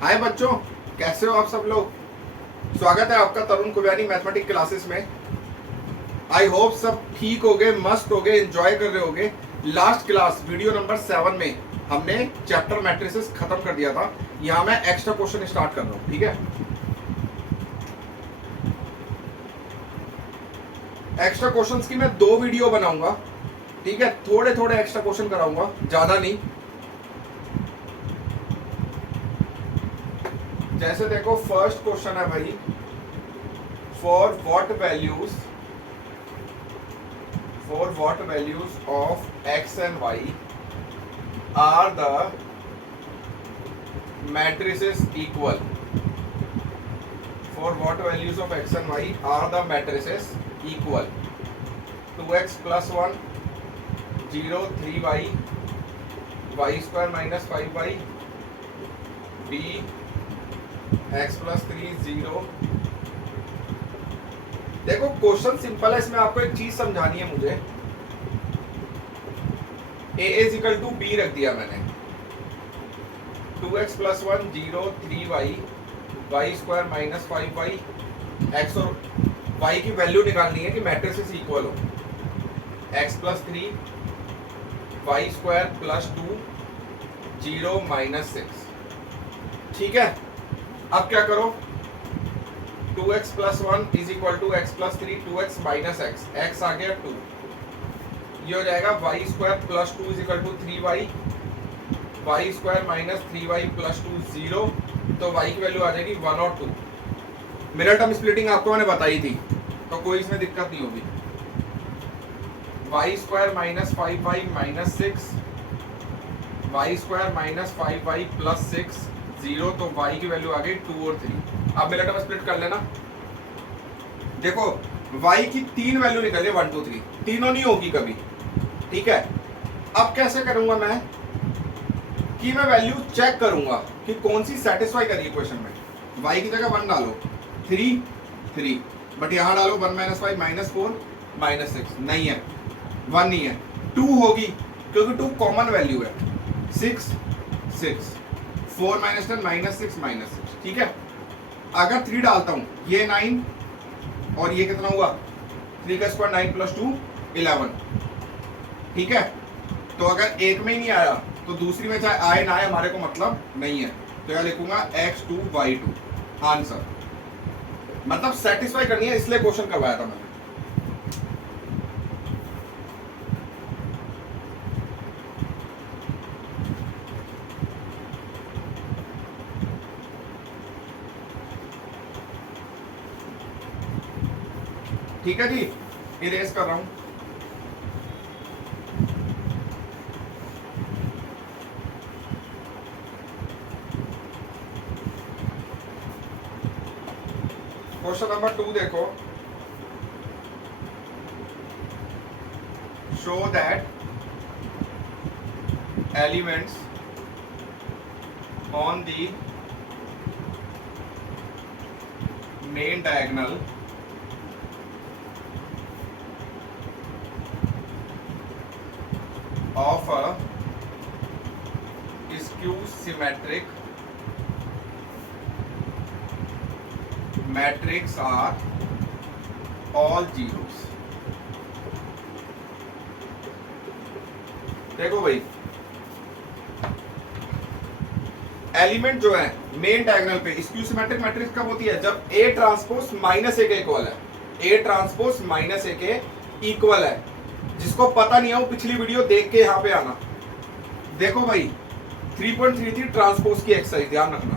हाय बच्चों, कैसे हो आप सब लोग। स्वागत है आपका तरुण कुबैनी मैथमेटिक्स क्लासेस में। आई होप सब ठीक हो गए, मस्त हो गए, एंजॉय कर रहे होगे। लास्ट क्लास वीडियो नंबर 7 में हमने चैप्टर मैट्रिसेस खत्म कर दिया था। यहाँ मैं एक्स्ट्रा क्वेश्चन स्टार्ट कर रहा हूँ, ठीक है। एक्स्ट्रा क्वेश्चंस की मैं 2 वीडियो बनाऊंगा, ठीक है। थोड़े थोड़े एक्स्ट्रा क्वेश्चन कराऊंगा, ज्यादा नहीं। जैसे देखो फर्स्ट क्वेश्चन है भाई, for what values of X and Y are the matrices equal. For what values of x and y are the matrices equal? 2x plus 1 0 3y y square minus 5y b x plus 3 0। देखो question simple है, इसमें आपको एक चीज समझानी है मुझे। a is equal to b रख दिया मैंने। 2x plus 1 0 3y y square minus 5y x और y की वैल्यू निकालनी है कि मैट्रिसेस इक्वल हो। x plus 3 y square plus 2 0 minus 6, ठीक है। अब क्या करो, 2x plus 1 is equal to x plus 3 2x minus x, x आ गया 2, ये हो जाएगा y square plus 2 is equal to 3y y square minus 3y plus 2 0। तो y की वैल्यू आ जाएगी 1 और 2। मिनट टर्म स्प्लिटिंग आपको मैंने बताई थी, तो कोई इसमें दिक्कत नहीं होगी। y square minus 5y minus 6 y square minus 5y plus 6 0। तो y की वैल्यू आ गई 2 और 3। अब मिनट टर्म स्प्लिट कर लेना। देखो y की 3 वैल्यू निकले 1 2 3, तीनों नहीं होगी कभी, ठीक है। अब कैसे करूंगा मैं कि मैं वैल्यू चेक करूंगा कि कौन सी सेटिस्फाई करी इक्वेशन में। y की जगह 1 डालो 3 3, बट यहां डालो 1 माइनस 5 माइनस 4 माइनस 6, नहीं है 1 नहीं है, 2 होगी क्योंकि 2 कॉमन वैल्यू है। 6 6 4 माइनस 10 माइनस 6 माइनस 6, ठीक है। अगर 3 डालता हूं, ये 9 और ये कितना हुआ 3 का स्क्वायर 9 प्लस 2 11, ठीक है। तो अगर एक में ही नहीं आया तो दूसरी में चाहे आए ना आए हमारे को मतलब नहीं है। तो यहां लिखूंगा x2 y2 आंसर। मतलब सेटिस्फाई करनी है, इसलिए क्वेश्चन करवाया था मैंने। ठीक है जी, इरेज कर रहा हूं। क्वेश्चन नंबर 2 देखो, show that elements on the main diagonal of a skew symmetric matrix are all zeros. देखो भाई, एलिमेंट जो है मेन डायगोनल पे स्क्यू सिमेट्रिक मैट्रिक्स कब होती है, जब A ट्रांसपोज माइनस ए के इक्वल है। A ट्रांसपोज माइनस ए के इक्वल है। जिसको पता नहीं है वो पिछली वीडियो देख के यहाँ पे आना। देखो भाई 3.33 ट्रांसपोज की एक्सरसाइज ध्यान रखना।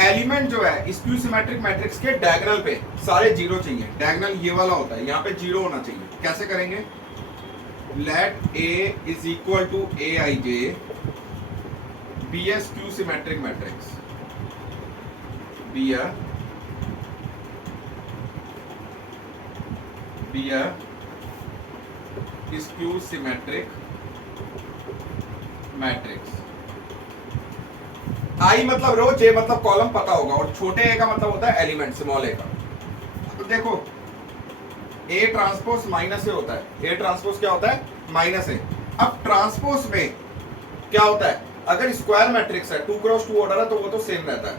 एलिमेंट जो है स्क्यू सिमेट्रिक मैट्रिक्स के डायगोनल पे सारे जीरो चाहिए। डायगोनल ये वाला होता है, यहाँ पे जीरो होना चाहिए। कैसे करेंगे, let A is equal to Aij B a skew symmetric matrix, B a skew symmetric matrix. I मतलब रो, जे मतलब कॉलम पता होगा, और छोटे ए का मतलब होता है एलिमेंट, स्मॉल ए का। तो देखो ए ट्रांसपोज माइनस ए होता है। ए ट्रांसपोज क्या होता है, माइनस ए। अब ट्रांसपोज में क्या होता है, अगर स्क्वायर मैट्रिक्स है 2 क्रॉस 2 ऑर्डर है तो वो तो सेम रहता है।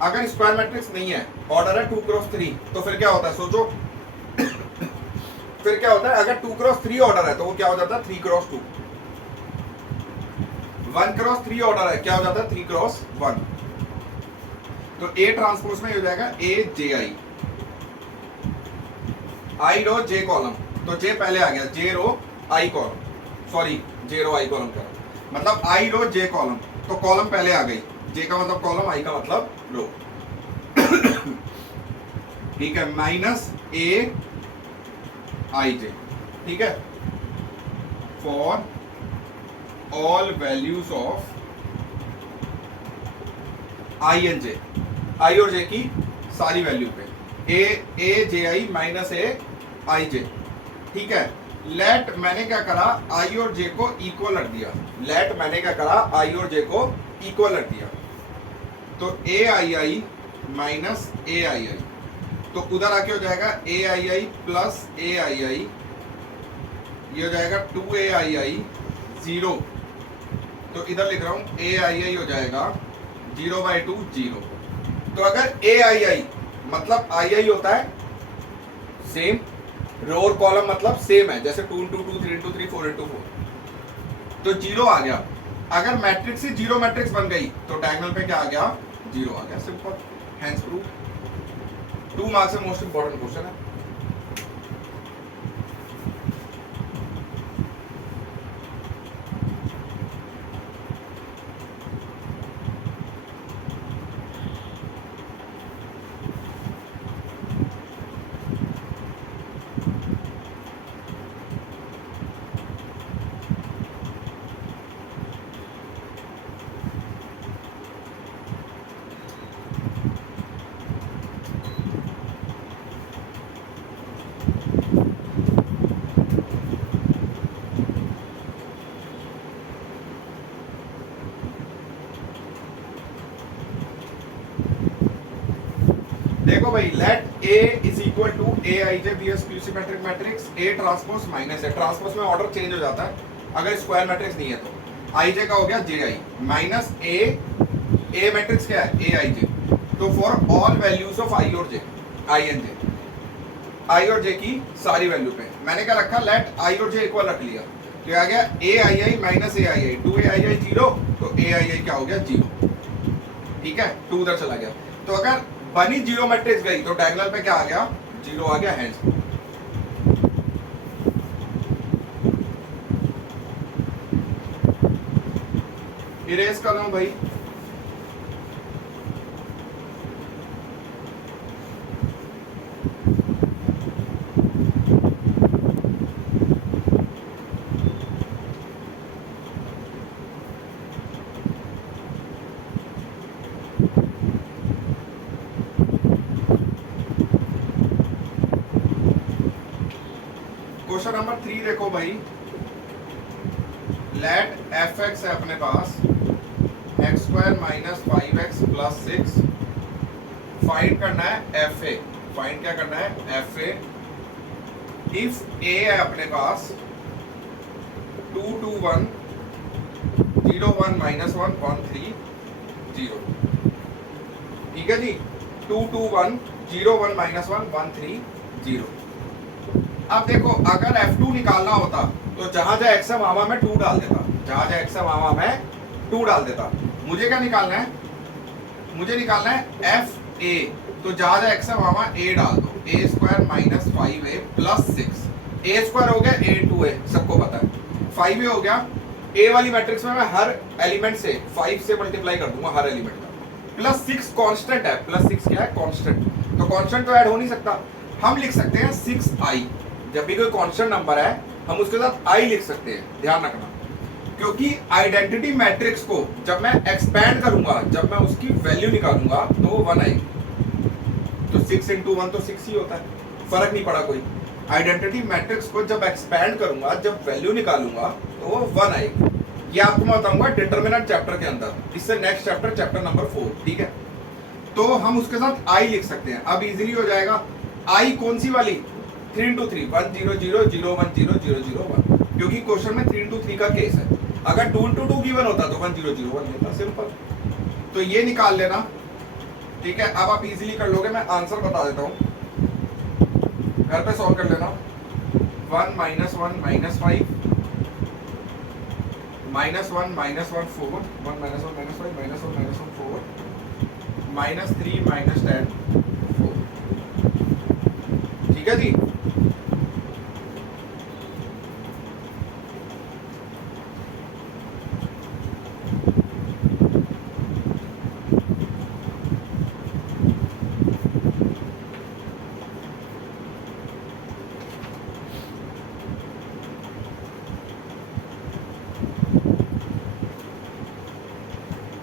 अगर स्क्वायर मैट्रिक्स नहीं है, ऑर्डर है 2 क्रॉस 3, तो फिर क्या होता है सोचो। फिर क्या होता है, अगर 2 क्रॉस 3 ऑर्डर है तो वो क्या हो जाता है 3 क्रॉस 2। 1 क्रॉस 3 ऑर्डर है, क्या हो जाता है 3 क्रॉस 1। तो ए ट्रांसपोज में हो जाएगा ए जे आई, आई रो जे कॉलम, तो जे पहले आ गया, जे रो आई कॉलम, सॉरी जे रो आई कॉलम का मतलब आई रो जे कॉलम, तो कॉलम पहले आ गई, जे का मतलब कॉलम, आई का मतलब रो। ठीक है, माइनस ए आई जे, ठीक है, for all values of I and J, I और जे की सारी वैल्यू पे, ए जे आई माइनस ए आई जे। ठीक है, लेट मैंने क्या करा, आई और जे को इक्वल रख दिया, लेट मैंने क्या करा, आई और जे को इक्वल रख दिया, तो ए आई आई माइनस ए आई आई, तो उधर आके हो जाएगा ए आई आई प्लस ए आई आई, ये हो जाएगा 2 ए आई आई 0, तो इधर लिख रहा हूं ए आई आई हो जाएगा 0/2 0। तो अगर ए आई आई मतलब आई आई होता है सेम, रो और कॉलम मतलब सेम है, जैसे 2 into 2 3 into 3 4 into 4, तो 0 आ गया। अगर मैट्रिक्स ही 0 मैट्रिक्स बन गई तो डायगोनल पे क्या आ गया, 0 आ गया, सिंपल, हेंस प्रूफ। 2 मार्क्स से मोस्ट इंपॉर्टेंट क्वेश्चन है। देखो भाई, let A is equal to A I J be skew symmetric matrix, A transpose minus A, transpose में ऑर्डर चेंज हो जाता है अगर स्क्वायर मैट्रिक्स नहीं है तो। आई जे का हो गया जे आई माइनस ए मैट्रिक्स क्या है, ए आई जे, तो फॉर ऑल वैल्यूज ऑफ आई और जे, आई एंड जे, आई और जे की सारी वैल्यू पे मैंने क्या रखा, लेट आई और जे इक्वल रख लिया, तो आ गया ए आई आई माइनस ए आई आई, 2 ए आई आई 0, तो ए आई आई क्या हो गया 0। ठीक है, 2 उधर चला गया, तो अगर बनी 0 मैट्रिक्स गई तो डायगोनल पे क्या आ गया, 0 आ गया, हेंस। इरेज कर रहा हूं भाई, क्वेश्चन नंबर 3 देखो भाई, लेट एफ एक्स है अपने पास, X square minus 5x plus 6, find करना है एफ ए, फाइंड क्या करना है एफ ए, इफ ए है अपने पास 2 2 1 0 1 माइनस 1 1 3 0, ठीक है जी, 2 2 1 0 1 माइनस 1 1 3 0। अब देखो, अगर F2 निकालना होता तो जहां जहां x है वहां मैं 2 डाल देता, जहां जहां x है वहां मैं 2 डाल देता। मुझे क्या निकालना है, मुझे निकालना है एफ ए, तो जहां जहां x है वहां a डाल दो, ए स्क्वायर माइनस 5a प्लस 6, ए स्क्वायर हो गया a 2a, सबको पता है, 5a हो गया, ए वाली मैट्रिक्स में मैं हर एलिमेंट से 5 से मल्टीप्लाई कर दूंगा हर एलिमेंट का, प्लस 6 कांस्टेंट है, प्लस 6 क्या है, कांस्टेंट, तो कांस्टेंट तो ऐड हो नहीं सकता, हम लिख सकते हैं 6i, जब भी कोई कांस्टेंट नंबर है हम उसके साथ i लिख सकते हैं, ध्यान रखना, क्योंकि आइडेंटिटी मैट्रिक्स को जब मैं एक्सपैंड करूंगा, जब मैं उसकी वैल्यू निकालूंगा तो 1 आएगी, तो 6 into 1 तो 6 ही होता है, फर्क नहीं पड़ा कोई। आइडेंटिटी मैट्रिक्स को जब एक्सपैंड करूंगा, जब वैल्यू निकालूंगा तो वो 1 आएगी, ये आपको मैं बताऊंगा डिटरमिनेंट चैप्टर के अंदर, इससे नेक्स्ट चैप्टर, चैप्टर नंबर 4, ठीक है। तो हम उसके साथ i लिख सकते हैं, अब इजीली हो जाएगा, i कौन सी वाली, 3 into 3 1 0 0 0 1 0 0 0 1, क्योंकि क्वेश्चन में 3 into 3 का केस है। अगर 2 into 2 गिवन होता तो 1 0 0 1 लेता, सिंपल। तो ये निकाल लेना, ठीक है। अब आप इजीली कर लोगे, मैं आंसर बता देता हूँ, घर पे सॉल्व कर लेना। 1 minus 1 minus 5 minus 1 minus 1 4 1 minus 1 minus 5 minus 1 minus 1 4 minus 3 minus 10 4, ठीक है जी।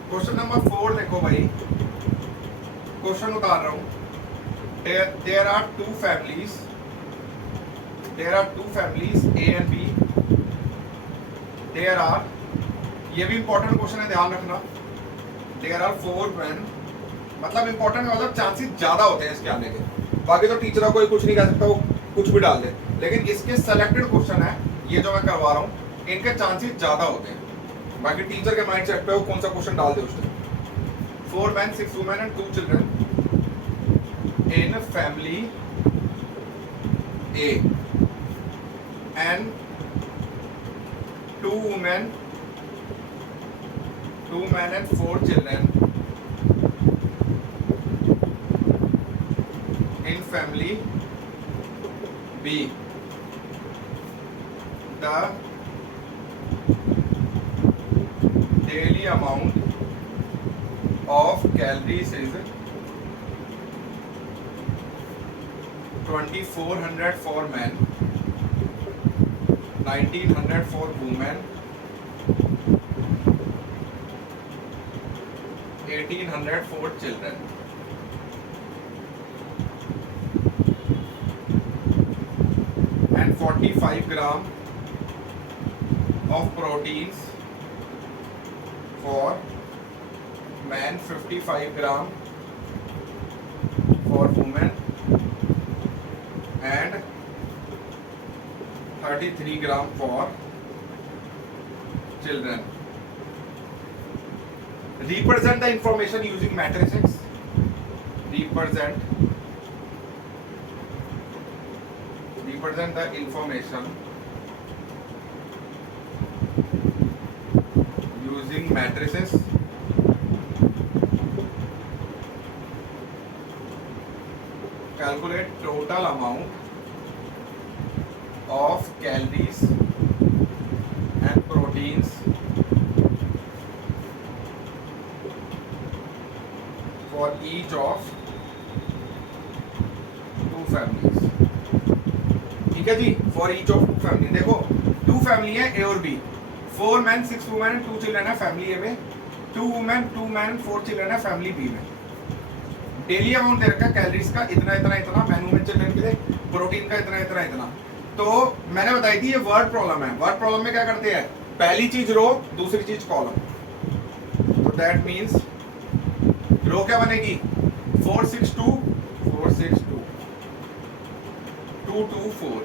क्वेश्चन नंबर 4 देखो भाई, क्वेश्चन उतार रहा हूं। There are two families A and B। There are, ये भी इंपॉर्टेंट क्वेश्चन है, ध्यान रखना। देयर आर 4 men, मतलब इंपॉर्टेंट मतलब चांसेस ज्यादा होते हैं इसके आने के। बाकी तो टीचर कोई कुछ नहीं कह सकता, वो कुछ भी डाल दे, लेकिन इसके सेलेक्टेड क्वेश्चन है ये जो मैं करवा रहा हूँ, इनके चांसेस ज्यादा होते हैं। बाकी टीचर के माइंड सेट पे वो कौन सा क्वेश्चन डाल दे उसने। 4 men 6 women and 2 children in family A and 2 women, 2 men and 4 children in family B। The daily amount of calories is 2400 for men, 1900 for women, 1800 for children। And 45 gram of proteins for men, 55 gram for women and 33 gram for children। Represent the information using matrices। Represent the information using matrices। Calculate total amount of calories and proteins for each of 2 families। ठीक है जी, for each of 2 family. देखो 2 family है A और B, 4 men 6 women and 2 children है family A में, 2 women 2 men 4 children है family B में। डेली अमाउंट दे रखा है कैलोरीज का इतना इतना इतना, मैन वुमेन चिल्ड्रन के लिए प्रोटीन का इतना इतना इतना। तो मैंने बताई थी ये वर्ड प्रॉब्लम है। वर्ड प्रॉब्लम में क्या करते हैं, पहली चीज रो, दूसरी चीज कॉलम। तो दैट मींस रो क्या बनेगी, 462 462 224।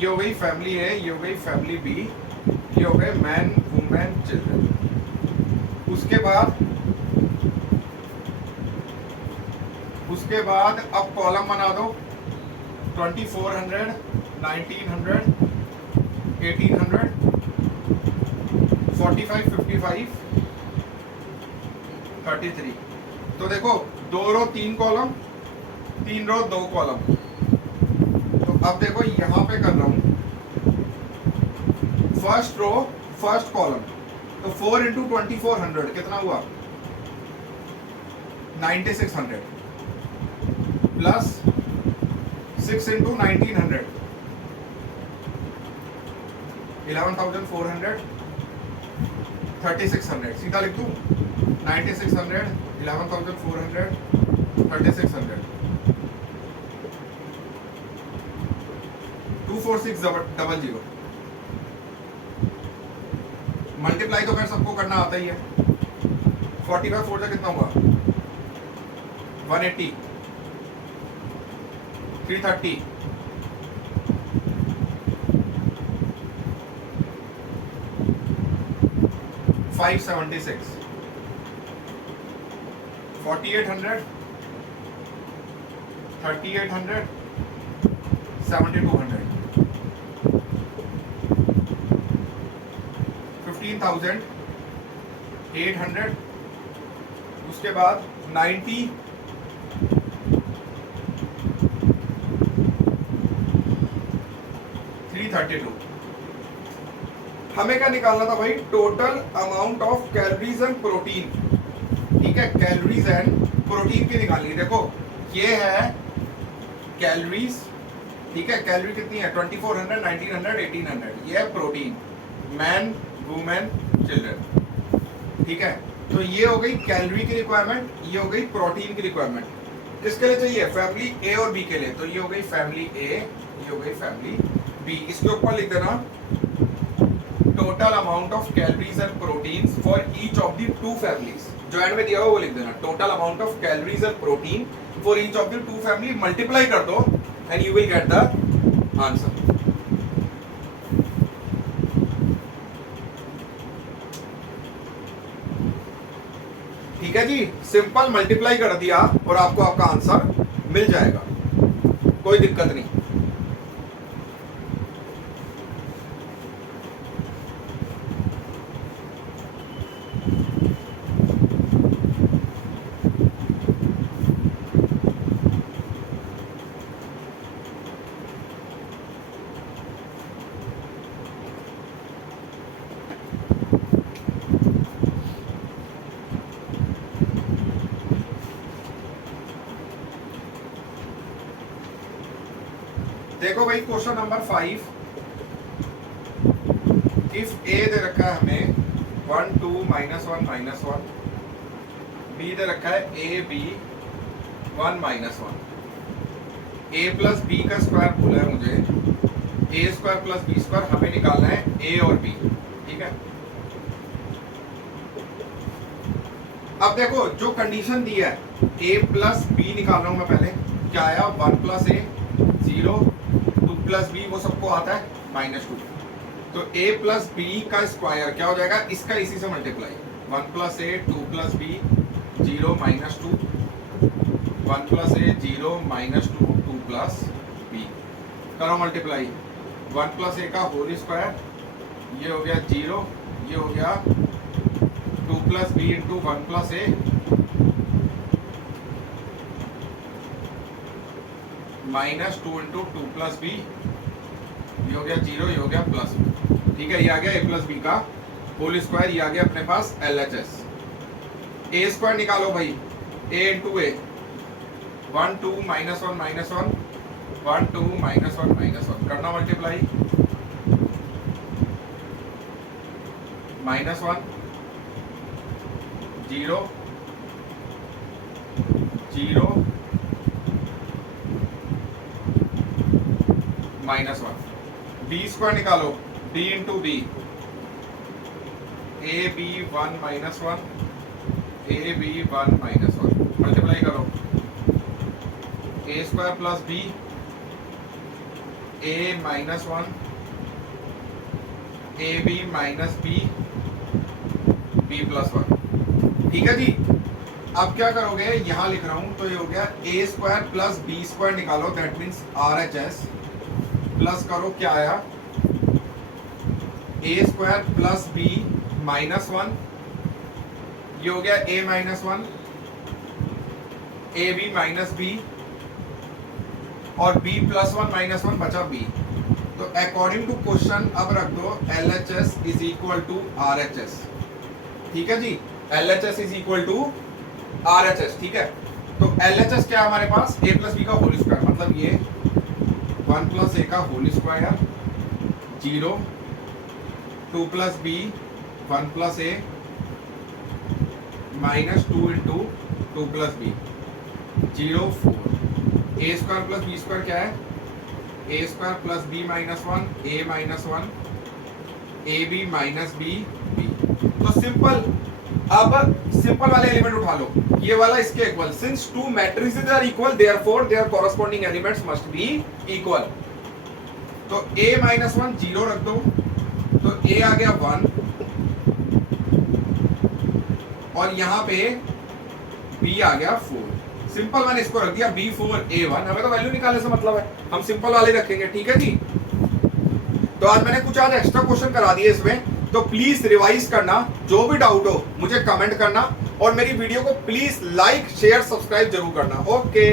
ये हो गई फैमिली ए, ये हो गई फैमिली बी, ये हो गए मैन वुमेन चिल्ड्रन। उसके बाद अब कॉलम बना दो, 2400 1900 1800 45 55 33। तो देखो 2 रो 3 कॉलम, 3 रो 2 कॉलम। तो अब देखो यहां पे कर रहा हूं फर्स्ट रो फर्स्ट कॉलम, तो 4 into 2400 कितना हुआ, 9600 प्लस 6 into 1900 11400 3600। सीधा लिख दूं 9600 11400 3600 24600। मल्टीप्लाई तो खैर सबको करना आता ही है। 45 4 से कितना हुआ, 180 330 576, 4800, 3800, 7200, 15,800, उसके बाद 90, 332। हमें क्या निकालना था भाई? Total amount of calories and protein. ठीक है, कैलोरीज एंड प्रोटीन की निकालनी। देखो ये है कैलोरीज, ठीक है, कैलोरी कितनी है? 2400, 1900, 1800। ये है प्रोटीन, मैन, वुमेन, चिल्ड्रन। ठीक है, तो ये हो गई कैलोरी की रिक्वायरमेंट, ये हो गई प्रोटीन की रिक्वायरमेंट। किसके लिए चाहिए? फैमिली ए और बी के लिए। तो ये हो गई फैमिली ए, ये हो गई फैमिली बी। इसके ऊपर लिख देना total amount of calories and proteins for each of the two families. जो एंड में दिया हुआ वो लिख देना, total amount of calories and protein for each of the two family, multiply कर दो and you will get the answer. ठीक है जी, सिंपल मल्टीप्लाई कर दिया और आपको आपका आंसर मिल जाएगा, कोई दिक्कत नहीं। देखो भाई क्वेश्चन नंबर 5, इफ ए दे रखा है हमें 1 2 -1 -1, बी दे रखा है A B 1 -1, A plus B का स्क्वायर बोला है मुझे, A square plus B square हमें निकालना है ए और बी। ठीक है, अब देखो जो कंडीशन दी है ए प्लस बी निकाल रहा हूं मैं पहले, क्या आया? 1 + ए 0, 2 + बी वो सबको आता है -2। तो a प्लस बी का स्क्वायर क्या हो जाएगा? इसका इसी से मल्टीप्लाई, 1 + ए 2 + बी 0 -2, 1 + ए 0 -2, 2 + बी करो मल्टीप्लाई, 1 + ए का होल स्क्वायर, ये हो गया 0, ये हो गया 2 + बी इंटू 1 + ए -2 इंटू 2 + बी, ये हो गया 0, ये हो गया प्लस। ठीक है, ये आ गया a प्लस बी का होल स्क्वायर, ये आ गया अपने पास LHS। ए स्क्वायर निकालो भाई, a इंटू ए 1 2 -1 -1 1 2 -1 -1 करना मल्टीप्लाई, -1 0 0 -1। बी स्क्वायर निकालो, b into B, A B 1 -1, A B 1 -1 multiply करो, A square plus B, A -1, A B minus B, B + 1। ठीक है जी, अब क्या करोगे? यहां लिख रहा हूं तो ये हो गया ए स्क्वायर प्लस बी स्क्वायर निकालो, दैट मीन्स RHS, प्लस करो क्या आया? ए स्क्वायर प्लस बी -1, ये हो गया a -1, A B minus B और b + 1 -1 बचा b। तो अकॉर्डिंग टू क्वेश्चन अब रख दो LHS = RHS। ठीक है जी, LHS = RHS। ठीक है, तो LHS क्या है हमारे पास? a + b का होल स्क्वायर, मतलब ये 1 + a का whole square 0, 2 + b 1 + a -2 into 2 + b 0 4। a square plus b square क्या है? a square plus b -1 a -1 A B minus B B. तो सिंपल, अब सिंपल वाले एलिमेंट उठा लो, ये वाला इसके equal, since two matrices are equal therefore there corresponding elements must be equal. तो a -1 0 रख दो, तो a आ गया 1, और यहाँ पे b आ गया 4। सिंपल मैंने इसको रख दिया B4A1। हमें तो वैल्यू निकालने से मतलब है, हम सिंपल वाले रखेंगे, ठीक है जी। तो आज मैंने कुछ एक्स्ट्रा क्वेश्चन करा दिए इसमें, तो प्लीज रिवाइज करना, जो भी डाउट हो मुझे कमेंट करना, और मेरी वीडियो को प्लीज लाइक शेयर सब्सक्राइब जरूर करना। ओके।